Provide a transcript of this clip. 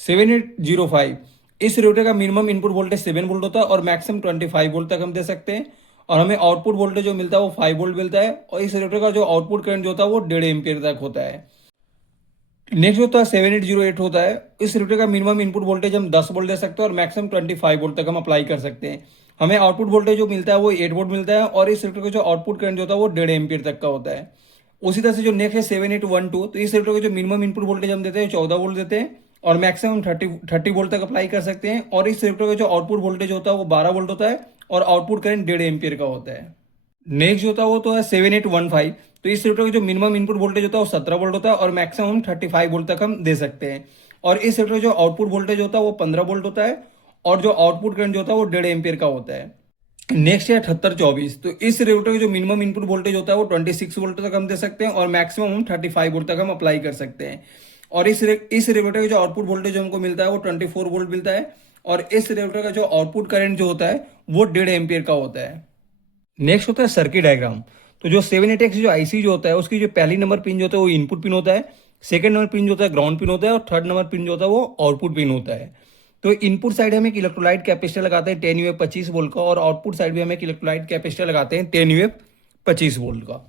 7805। इस रेगुलेटर का minimum input voltage 7 volt होता है और मैक्सिमम 25 वोल्ट तक हम दे सकते हैं। और हमें आउटपुट वोल्टेज जो मिलता है वो 5 वोल्ट मिलता है। और इस रेगुलेटर का जो आउटपुट करंट जो होता है वो 1.5 एम्पियर तक होता है। नेक्स्ट होता है 7808 होता है। इस रेगुलेटर का मिनिमम इनपुट वोल्टेज हम 10 वोल्ट दे सकते हैं और मैक्सिमम 25 वोल्ट तक हम अप्लाई कर सकते हैं। हमें आउटपुट वोल्टेज जो मिलता है वो 8 वोल्ट मिलता है और इस रेगुलेटर का जो आउटपुट करंट जो होता है वो 1.5 एम्पियर तक का होता है। उसी तरह से जो नेक्स्ट है 7812, तो इस रेगुलेटर का जो मिनिमम इनपुट वोल्टेज हम देते हैं 14 वोल्ट देते हैं और मैक्सिमम 30 वोल्ट तक अप्लाई कर सकते हैं। और इस रेगुलेटर का जो आउटपुट वोल्टेज होता है वो 12 वोल्ट होता है और आउटपुट करंट 1.5 एम्पियर का होता है। नेक्स्ट होता है वो तो है 7815। तो इस रेगुलेटर का जो मिनिमम इनपुट वोल्टेज होता है वो 17 वोल्ट होता है और मैक्सिमम 35 वोल्ट तक हम दे सकते हैं। और इस रेगुलेटर का जो आउटपुट वोल्टेज होता है वो 15 वोल्ट होता है और जो आउटपुट करंट जो होता है वो 1.5 एम्पियर का होता है। नेक्स्ट है 7824। तो इस रेगुलेटर का जो मिनिमम इनपुट वोल्टेज होता है वो 26 वोल्ट तक हम दे सकते हैं और मैक्सिमम हम 35 वोल्ट तक हम अप्लाई कर सकते हैं। और इस रेगुलेटर का जो आउटपुट वोल्टेज हमको मिलता है वो 24 वोल्ट मिलता है और इस रेगुलेटर का जो आउटपुट करंट जो होता है वो 1.5 एम्पियर का होता है। नेक्स्ट होता है सर्किट डायग्राम। तो जो 780X जो आईसी जो होता है उसकी जो पहली नंबर पिन जो होता है वो इनपुट पिन होता है, सेकंड नंबर पिन जो होता है ग्राउंड पिन होता है और थर्ड नंबर पिन जो होता है वो आउटपुट पिन होता है। तो इनपुट साइड हम एक इलेक्ट्रोलाइट कैपेसिटर लगाते हैं 10 यूएफ 25 वोल्ट का और आउटपुट साइड भी हम एक इलेक्ट्रोलाइट कैपेसिटर लगाते हैं 10 यूएफ 25 वोल्ट का।